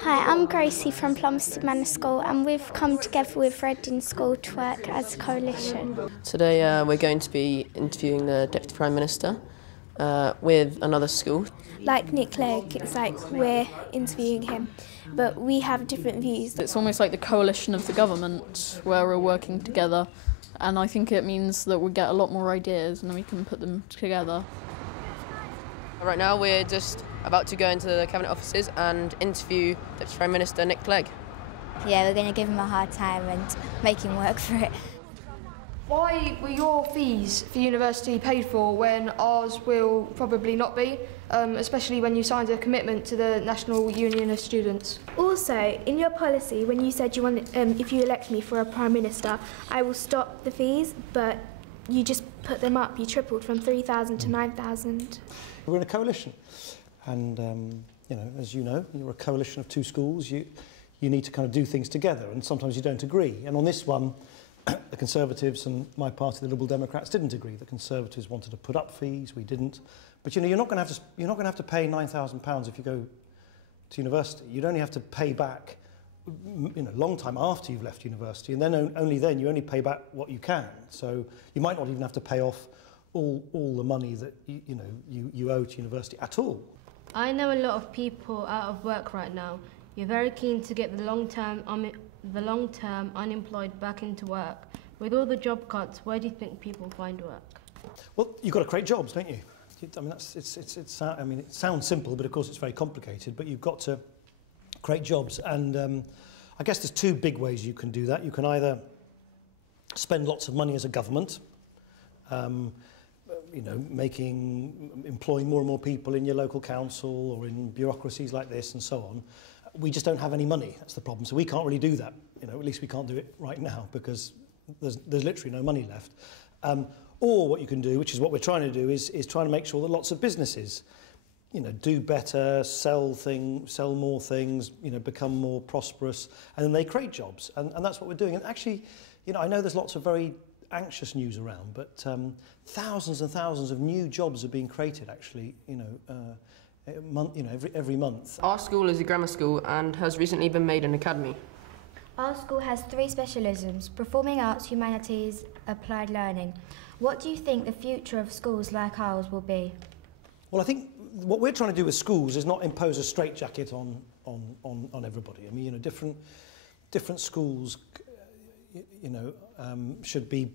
Hi, I'm Gracie from Plumstead Manor School, and we've come together with Reading School to work as a coalition. Today we're going to be interviewing the Deputy Prime Minister with another school. Like Nick Clegg, it's like we're interviewing him, but we have different views. It's almost like the coalition of the government where we're working together, and I think it means that we get a lot more ideas and then we can put them together. Right now we're just about to go into the Cabinet offices and interview Deputy Prime Minister Nick Clegg. Yeah, we're going to give him a hard time and make him work for it. Why were your fees for university paid for when ours will probably not be, especially when you signed a commitment to the National Union of Students? Also, in your policy, when you said you want, if you elect me for a Prime Minister, I will stop the fees, but you just put them up. You tripled from 3,000 to 9,000. We're in a coalition, and you know, as you know, you're a coalition of two schools. You need to kind of do things together, and sometimes you don't agree. And on this one, the Conservatives and my party, the Liberal Democrats, didn't agree. The Conservatives wanted to put up fees, we didn't. But you know, you're not going to have to pay £9,000 if you go to university. You'd only have to pay back, you know, a long time after you've left university, and then only then you only pay back what you can. So you might not even have to pay off all the money that you owe to university at all. I know a lot of people out of work right now. You're very keen to get the long-term unemployed back into work. With all the job cuts, where do you think people find work? Well, you've got to create jobs, don't you? I mean, it sounds simple, but of course it's very complicated. But you've got to create jobs, and I guess there's two big ways you can do that. You can either spend lots of money as a government, you know, employing more and more people in your local council or in bureaucracies like this and so on. We just don't have any money. That's the problem. So we can't really do that. You know, at least we can't do it right now because there's literally no money left. Or what you can do, which is what we're trying to do, is trying to make sure that lots of businesses, you know, do better, sell more things, you know, become more prosperous, and then they create jobs. And that's what we're doing. And actually, you know, I know there's lots of very anxious news around, but thousands and thousands of new jobs are being created, actually, you know, every month. Our school is a grammar school and has recently been made an academy. Our school has 3 specialisms: performing arts, humanities, applied learning. What do you think the future of schools like ours will be? Well, I think what we're trying to do with schools is not impose a straitjacket on everybody. I mean, you know, different schools, you know, should be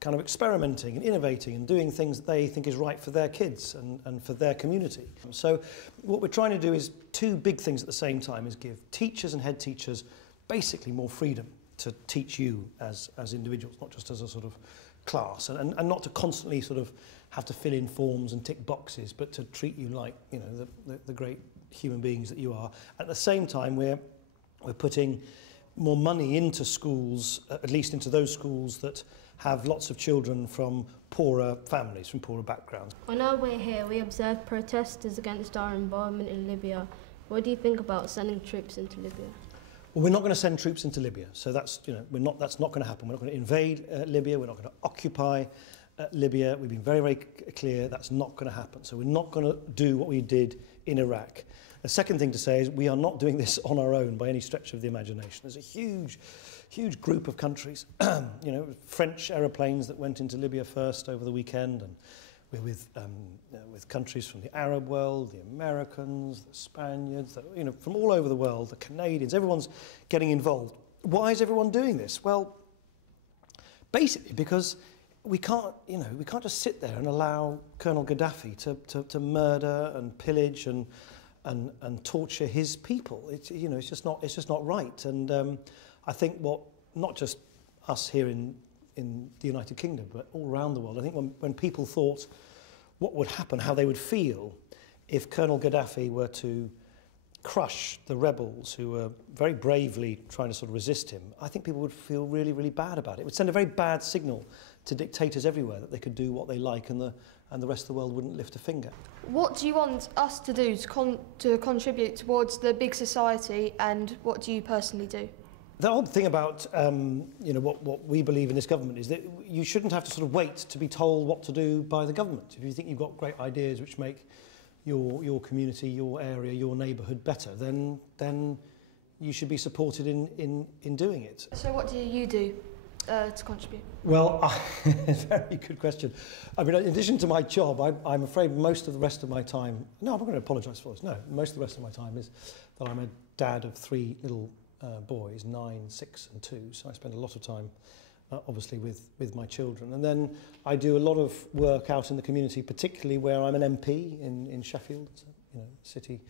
kind of experimenting and innovating and doing things that they think is right for their kids and for their community. So what we're trying to do is 2 big things at the same time, is give teachers and head teachers basically more freedom to teach you as individuals, not just as a sort of class, and not to constantly sort of have to fill in forms and tick boxes, but to treat you like, you know, the great human beings that you are. At the same time, we're putting more money into schools, at least into those schools that have lots of children from poorer families, from poorer backgrounds. On our way here, we observed protesters against our involvement in Libya. What do you think about sending troops into Libya? Well, we're not going to send troops into Libya, so that's, you know, that's not going to happen. We're not going to invade Libya. We're not going to occupy Libya. We've been very, very clear that's not going to happen. So we're not going to do what we did in Iraq. The second thing to say is we are not doing this on our own by any stretch of the imagination. There's a huge group of countries, you know, French aeroplanes that went into Libya first over the weekend, and we're with countries from the Arab world, the Americans, the Spaniards, you know, from all over the world, the Canadians, everyone's getting involved. Why is everyone doing this? Well, basically because we can't just sit there and allow Colonel Gaddafi to murder and pillage and torture his people. It's just not right. And I think not just us here in the United Kingdom, but all around the world, I think when people thought what would happen, how they would feel if Colonel Gaddafi were to crush the rebels who were very bravely trying to sort of resist him, I think people would feel really, really bad about it. It would send a very bad signal to dictators everywhere that they could do what they like and the rest of the world wouldn't lift a finger. What do you want us to do to contribute towards the big society, and what do you personally do? The whole thing about you know, what we believe in this government is that you shouldn't have to sort of wait to be told what to do by the government. If you think you've got great ideas which make your community, your area, your neighbourhood better, then you should be supported in doing it. So what do you do to contribute? Well, very good question. I mean, in addition to my job, I'm afraid most of the rest of my time... No, I'm not going to apologise for this. No, most of the rest of my time is that I'm a dad of 3 little boys, 9, 6 and 2. So I spend a lot of time, obviously, with my children. And then I do a lot of work out in the community, particularly where I'm an MP in Sheffield, you know, city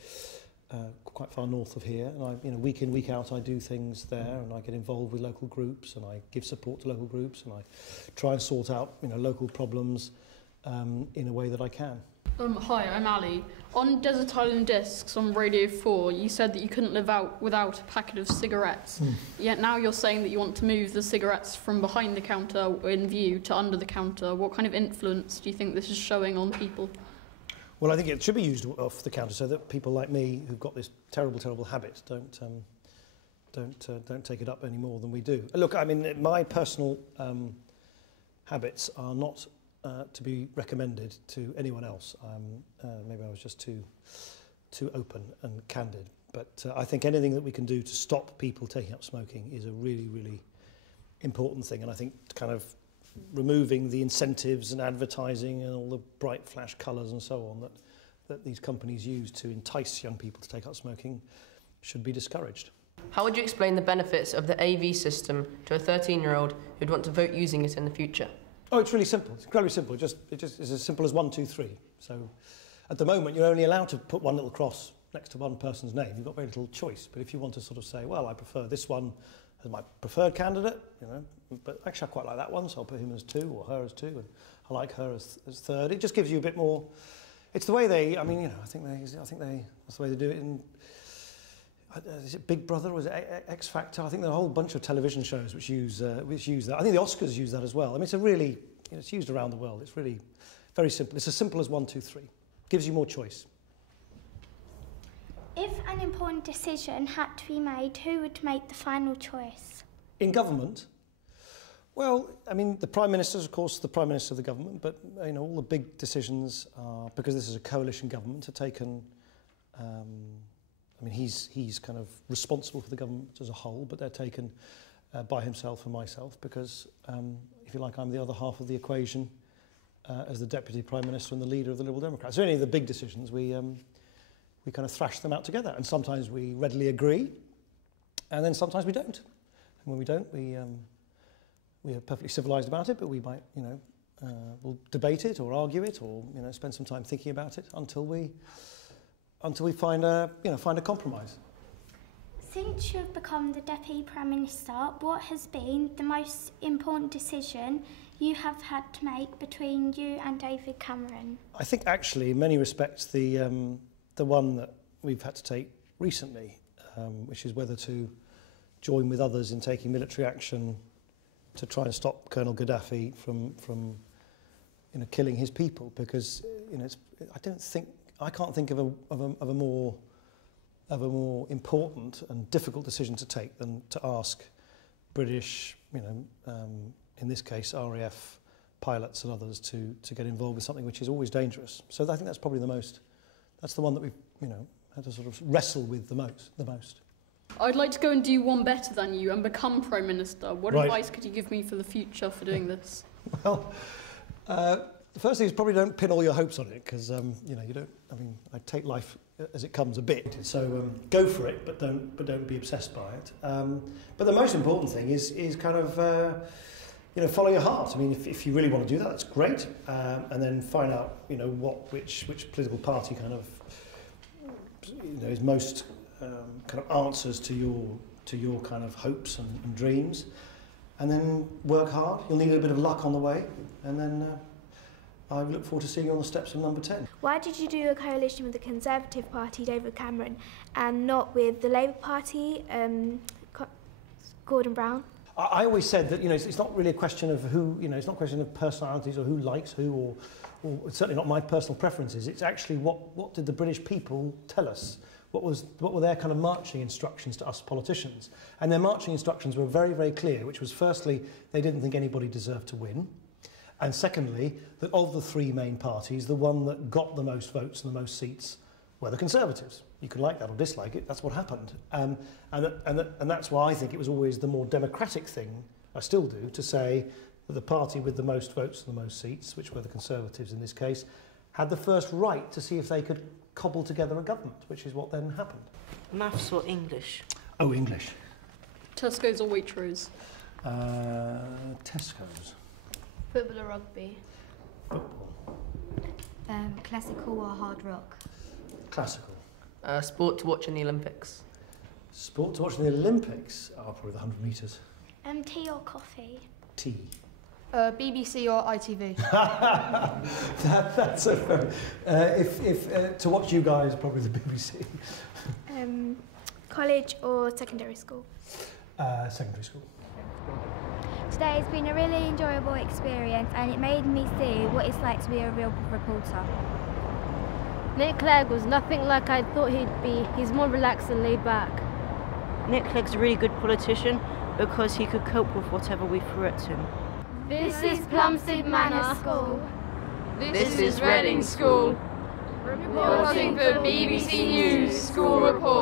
quite far north of here. And you know, week in, week out, I do things there, and I get involved with local groups, and I give support to local groups, and I try and sort out, you know, local problems in a way that I can. Hi, I'm Ali. On Desert Island Discs on Radio 4, you said that you couldn't live out without a packet of cigarettes. Yet now you're saying that you want to move the cigarettes from behind the counter in view to under the counter. What kind of influence do you think this is showing on people? Well, I think it should be used off the counter so that people like me who've got this terrible habit don't take it up any more than we do. Look, I mean, my personal habits are not to be recommended to anyone else. Maybe I was just too open and candid. But I think anything that we can do to stop people taking up smoking is a really important thing. And I think kind of removing the incentives and advertising and all the bright flash colours and so on that these companies use to entice young people to take up smoking should be discouraged. How would you explain the benefits of the AV system to a 13-year-old who'd want to vote using it in the future? Oh, it's really simple. It's incredibly simple. It just is as simple as 1, 2, 3. So at the moment, you're only allowed to put one little cross next to one person's name. You've got very little choice. But if you want to sort of say, well, I prefer this one as my preferred candidate, you know, but actually I quite like that one, so I'll put him as 2 or her as 2, and I like her as 3rd. It just gives you a bit more. It's the way they. I mean, you know, I think that's the way they do it in. Is it Big Brother or is it X Factor? I think there are a whole bunch of television shows which use that. I think the Oscars use that as well. I mean, it's a really, you know, it's used around the world. It's really very simple. It's as simple as 1, 2, 3. Gives you more choice. If an important decision had to be made, who would make the final choice? In government? Well, I mean, the Prime Minister is, of course, the Prime Minister of the government, but, you know, all the big decisions are, because this is a coalition government, are taken... I mean, he's kind of responsible for the government as a whole, but they're taken by himself and myself because, if you like, I'm the other half of the equation as the Deputy Prime Minister and the leader of the Liberal Democrats. So any of the big decisions, we kind of thrash them out together, and sometimes we readily agree, and then sometimes we don't. And when we don't, we are perfectly civilised about it, but we might, you know, we'll debate it or argue it or, you know, spend some time thinking about it until we find a compromise. Since you've become the Deputy Prime Minister, what has been the most important decision you have had to make between you and David Cameron? I think actually, in many respects, the one that we've had to take recently, which is whether to join with others in taking military action to try and stop Colonel Gaddafi from you know, killing his people, because, you know, I can't think of a more important and difficult decision to take than to ask British, you know, in this case RAF pilots and others to get involved with something which is always dangerous. So I think that's probably that's the one that we've, you know, had to sort of wrestle with the most. I'd like to go and do one better than you and become Prime Minister. What Right. advice could you give me for the future for doing this? Well, the first thing is probably don't pin all your hopes on it, because you know, you don't. I mean, I take life as it comes a bit. So go for it, but don't be obsessed by it. But the most important thing is kind of you know, follow your heart. I mean, if you really want to do that, that's great. And then find out, you know, which political party kind of, you know, is most kind of answers to your kind of hopes and dreams. And then work hard. You'll need a bit of luck on the way, and then. I look forward to seeing you on the steps of number 10. Why did you do a coalition with the Conservative Party, David Cameron, and not with the Labour Party, Gordon Brown? I always said that, you know, it's not really a question of who, you know, it's not a question of personalities or who likes who, or it's certainly not my personal preferences. It's actually what did the British people tell us what were their kind of marching instructions to us politicians. And their marching instructions were very, very clear, which was firstly, they didn't think anybody deserved to win. And secondly, that of the three main parties, the one that got the most votes and the most seats were the Conservatives. You can like that or dislike it, that's what happened. And that's why I think it was always the more democratic thing, I still do, to say that the party with the most votes and the most seats, which were the Conservatives in this case, had the first right to see if they could cobble together a government, which is what then happened. Maths or English? Oh, English. Tesco's or Waitrose? Tesco's. Football or rugby? Football. Classical or hard rock? Classical. Sport to watch in the Olympics. Sport to watch in the Olympics? Oh, probably the 100 metres. Tea or coffee? Tea. BBC or ITV? That's a very... to watch you guys, probably the BBC. College or secondary school? Secondary school. Today has been a really enjoyable experience and it made me see what it's like to be a real reporter. Nick Clegg was nothing like I thought he'd be. He's more relaxed and laid back. Nick Clegg's a really good politician because he could cope with whatever we threw at him. This is Plumstead Manor School. This is Reading School. Reporting for BBC News School Report.